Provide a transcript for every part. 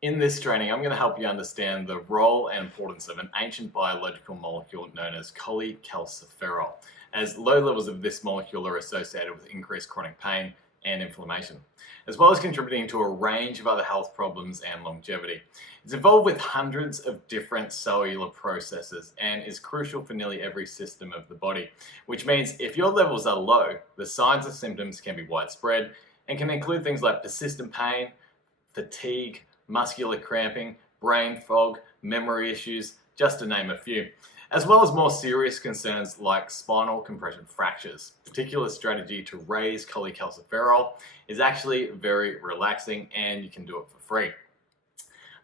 In this training, I'm going to help you understand the role and importance of an ancient biological molecule known as cholecalciferol, as low levels of this molecule are associated with increased chronic pain and inflammation, as well as contributing to a range of other health problems and longevity. It's involved with hundreds of different cellular processes and is crucial for nearly every system of the body, which means if your levels are low, the signs and symptoms can be widespread and can include things like persistent pain, fatigue, muscular cramping, brain fog, memory issues, just to name a few, as well as more serious concerns like spinal compression fractures. Particular strategy to raise cholecalciferol is actually very relaxing and you can do it for free.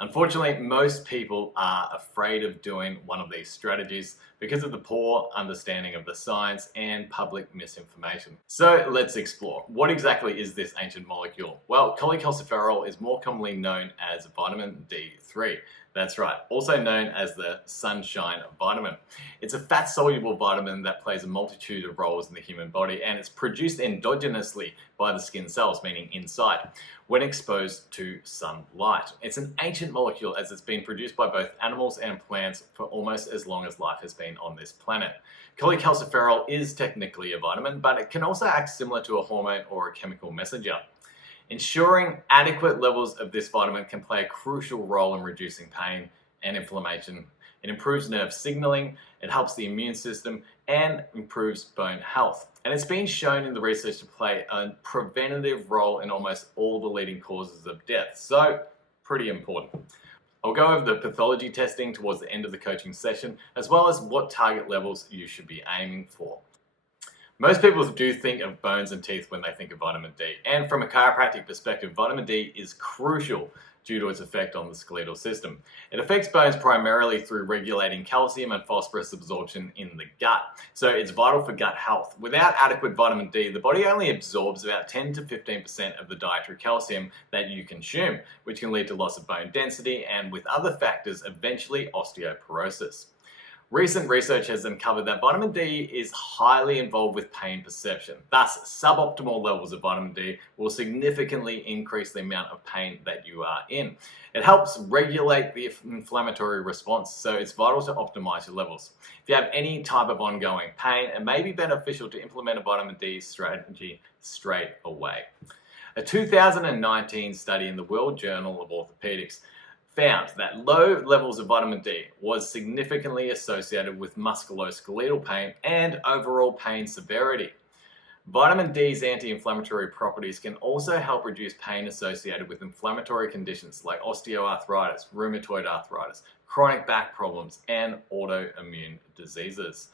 Unfortunately, most people are afraid of doing one of these strategies because of the poor understanding of the science and public misinformation. So let's explore. What exactly is this ancient molecule? Well, cholecalciferol is more commonly known as vitamin D3. That's right, also known as the sunshine vitamin. It's a fat-soluble vitamin that plays a multitude of roles in the human body, and it's produced endogenously by the skin cells, meaning inside, when exposed to sunlight. It's an ancient molecule as it's been produced by both animals and plants for almost as long as life has been on this planet. Cholecalciferol is technically a vitamin, but it can also act similar to a hormone or a chemical messenger. Ensuring adequate levels of this vitamin can play a crucial role in reducing pain and inflammation. It improves nerve signaling, it helps the immune system, and improves bone health. And it's been shown in the research to play a preventative role in almost all the leading causes of death. So, pretty important. I'll go over the pathology testing towards the end of the coaching session, as well as what target levels you should be aiming for. Most people do think of bones and teeth when they think of vitamin D, and from a chiropractic perspective, vitamin D is crucial due to its effect on the skeletal system. It affects bones primarily through regulating calcium and phosphorus absorption in the gut, so it's vital for gut health. Without adequate vitamin D, the body only absorbs about 10 to 15% of the dietary calcium that you consume, which can lead to loss of bone density and, with other factors, eventually osteoporosis. Recent research has uncovered that vitamin D is highly involved with pain perception. Thus, suboptimal levels of vitamin D will significantly increase the amount of pain that you are in. It helps regulate the inflammatory response, so it's vital to optimize your levels. If you have any type of ongoing pain, it may be beneficial to implement a vitamin D strategy straight away. A 2019 study in the World Journal of Orthopedics found that low levels of vitamin D was significantly associated with musculoskeletal pain and overall pain severity. Vitamin D's anti-inflammatory properties can also help reduce pain associated with inflammatory conditions like osteoarthritis, rheumatoid arthritis, chronic back problems, and autoimmune diseases.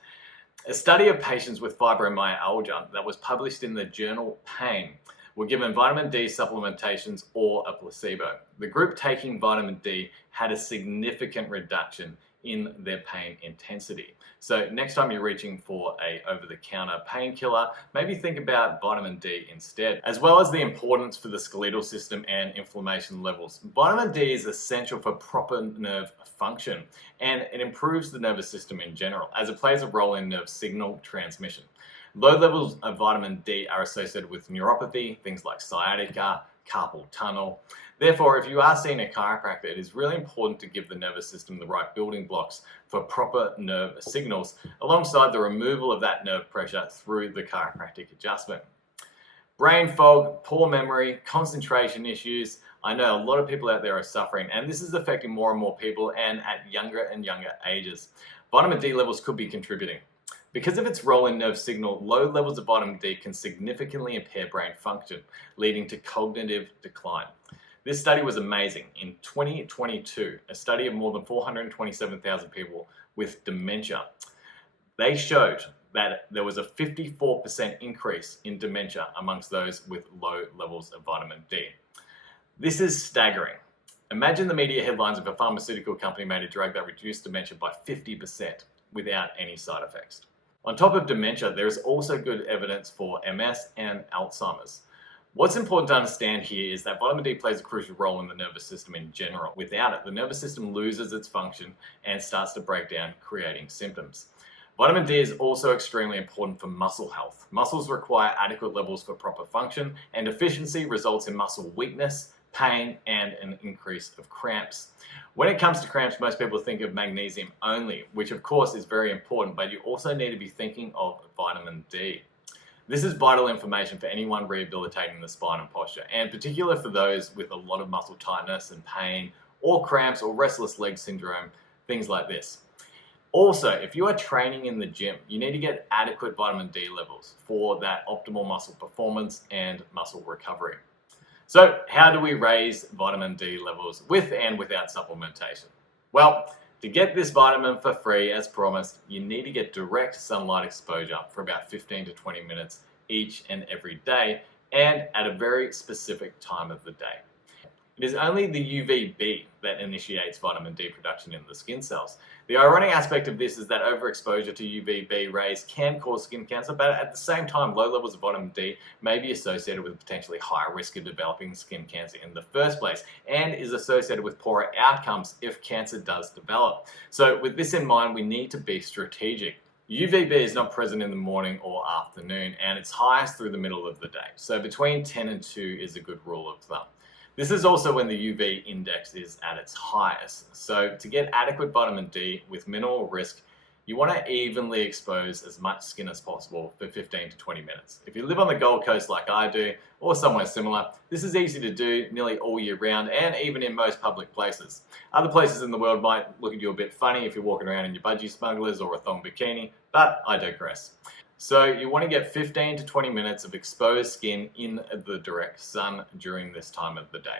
A study of patients with fibromyalgia that was published in the journal Pain were given vitamin D supplementations or a placebo. The group taking vitamin D had a significant reduction in their pain intensity. So next time you're reaching for a over-the-counter painkiller, maybe think about vitamin D instead. As well as the importance for the skeletal system and inflammation levels, vitamin D is essential for proper nerve function, and it improves the nervous system in general, as it plays a role in nerve signal transmission. Low levels of vitamin D are associated with neuropathy, things like sciatica, carpal tunnel. Therefore, if you are seeing a chiropractor, it is really important to give the nervous system the right building blocks for proper nerve signals, alongside the removal of that nerve pressure through the chiropractic adjustment. Brain fog, poor memory, concentration issues. I know a lot of people out there are suffering, and this is affecting more and more people and at younger and younger ages. Vitamin D levels could be contributing. Because of its role in nerve signal, low levels of vitamin D can significantly impair brain function, leading to cognitive decline. This study was amazing. In 2022, a study of more than 427,000 people with dementia, they showed that there was a 54% increase in dementia amongst those with low levels of vitamin D. This is staggering. Imagine the media headlines if a pharmaceutical company made a drug that reduced dementia by 50% without any side effects. On top of dementia, there is also good evidence for MS and Alzheimer's. What's important to understand here is that vitamin D plays a crucial role in the nervous system in general. Without it, the nervous system loses its function and starts to break down, creating symptoms. Vitamin D is also extremely important for muscle health. Muscles require adequate levels for proper function, and deficiency results in muscle weakness, pain, and an increase of cramps. When it comes to cramps, most people think of magnesium only, which of course is very important, but you also need to be thinking of vitamin D. This is vital information for anyone rehabilitating the spine and posture, and particularly for those with a lot of muscle tightness and pain, or cramps or restless leg syndrome, things like this. Also, if you are training in the gym, you need to get adequate vitamin D levels for that optimal muscle performance and muscle recovery. So, how do we raise vitamin D levels with and without supplementation? Well, to get this vitamin for free, as promised, you need to get direct sunlight exposure for about 15 to 20 minutes each and every day, and at a very specific time of the day. It is only the UVB that initiates vitamin D production in the skin cells. The ironic aspect of this is that overexposure to UVB rays can cause skin cancer, but at the same time, low levels of vitamin D may be associated with a potentially higher risk of developing skin cancer in the first place, and is associated with poorer outcomes if cancer does develop. So with this in mind, we need to be strategic. UVB is not present in the morning or afternoon, and it's highest through the middle of the day. So between 10 and 2 is a good rule of thumb. This is also when the UV index is at its highest. So to get adequate vitamin D with minimal risk, you want to evenly expose as much skin as possible for 15 to 20 minutes. If you live on the Gold Coast like I do, or somewhere similar, this is easy to do nearly all year round, and even in most public places. Other places in the world might look at you a bit funny if you're walking around in your budgie smugglers or a thong bikini, but I digress. So you want to get 15 to 20 minutes of exposed skin in the direct sun during this time of the day.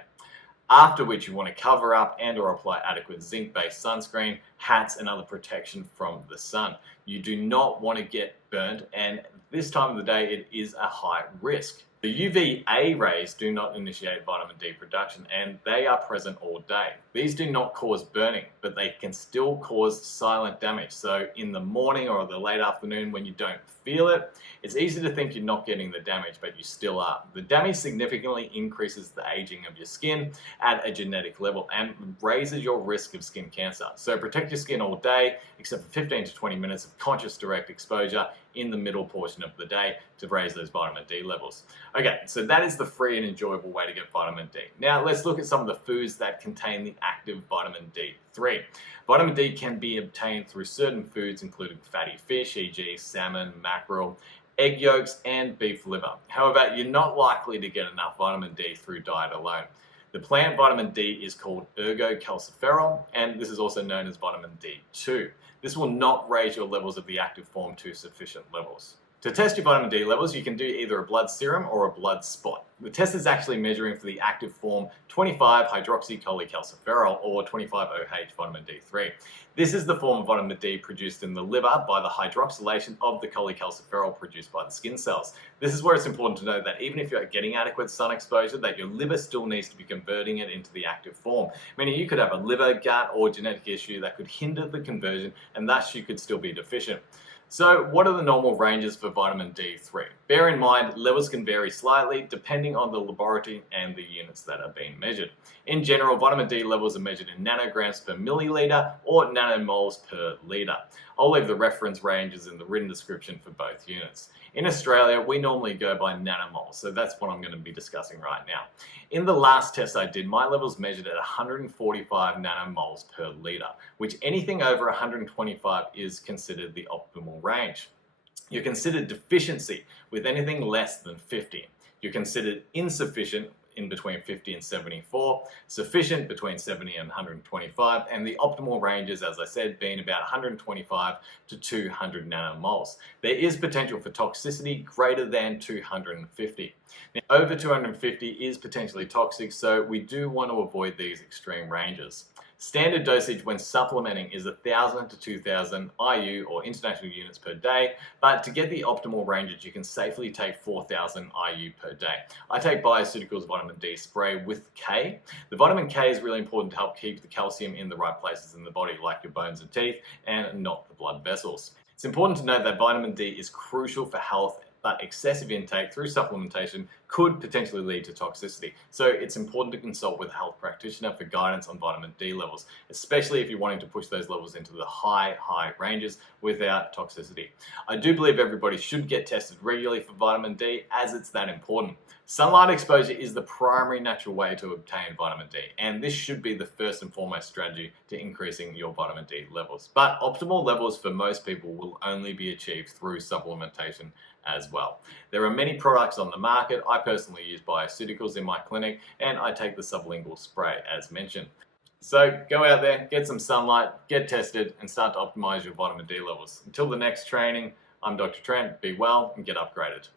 After which you want to cover up and or apply adequate zinc-based sunscreen, hats, and other protection from the sun. You do not want to get burned, and this time of the day it is a high risk. The UVA rays do not initiate vitamin D production, and they are present all day. These do not cause burning, but they can still cause silent damage. So in the morning or the late afternoon when you don't feel it, it's easy to think you're not getting the damage, but you still are. The damage significantly increases the aging of your skin at a genetic level and raises your risk of skin cancer. So protect your skin all day, except for 15 to 20 minutes of conscious direct exposure in the middle portion of the day to raise those vitamin D levels. Okay, so that is the free and enjoyable way to get vitamin D. Now let's look at some of the foods that contain the active vitamin D3. Vitamin D can be obtained through certain foods including fatty fish, e.g. salmon, mackerel, egg yolks, and beef liver. However, you're not likely to get enough vitamin D through diet alone. The plant vitamin D is called cholecalciferol, and this is also known as vitamin D2. This will not raise your levels of the active form to sufficient levels. To test your vitamin D levels, you can do either a blood serum or a blood spot. The test is actually measuring for the active form 25-hydroxycholecalciferol or 25-OH vitamin D3. This is the form of vitamin D produced in the liver by the hydroxylation of the cholecalciferol produced by the skin cells. This is where it's important to know that even if you're getting adequate sun exposure, that your liver still needs to be converting it into the active form. Meaning you could have a liver, gut, or genetic issue that could hinder the conversion, and thus you could still be deficient. So what are the normal ranges for vitamin D3? Bear in mind, levels can vary slightly depending on the laboratory and the units that are being measured. In general, vitamin D levels are measured in nanograms per milliliter or nanomoles per litre. I'll leave the reference ranges in the written description for both units. In Australia, we normally go by nanomoles, so that's what I'm going to be discussing right now. In the last test I did, my levels measured at 145 nanomoles per litre, which anything over 125 is considered the optimal range. You're considered deficiency with anything less than 50. You're considered insufficient in between 50 and 74, sufficient between 70 and 125, and the optimal ranges, as I said, being about 125 to 200 nanomoles. There is potential for toxicity greater than 250. Now, over 250 is potentially toxic, so we do want to avoid these extreme ranges. Standard dosage when supplementing is 1,000 to 2,000 IU or international units per day, but to get the optimal ranges, you can safely take 4,000 IU per day. I take Bioceuticals vitamin D spray with K. The vitamin K is really important to help keep the calcium in the right places in the body, like your bones and teeth, and not the blood vessels. It's important to note that vitamin D is crucial for health, but excessive intake through supplementation could potentially lead to toxicity. So it's important to consult with a health practitioner for guidance on vitamin D levels, especially if you're wanting to push those levels into the high ranges without toxicity. I do believe everybody should get tested regularly for vitamin D, as it's that important. Sunlight exposure is the primary natural way to obtain vitamin D, and this should be the first and foremost strategy to increasing your vitamin D levels. But optimal levels for most people will only be achieved through supplementation as well. There are many products on the market. I personally use bioceuticals in my clinic, and I take the sublingual spray as mentioned. So go out there, get some sunlight, get tested, and start to optimize your vitamin D levels. Until the next training, I'm Dr. Trent. Be well and get upgraded.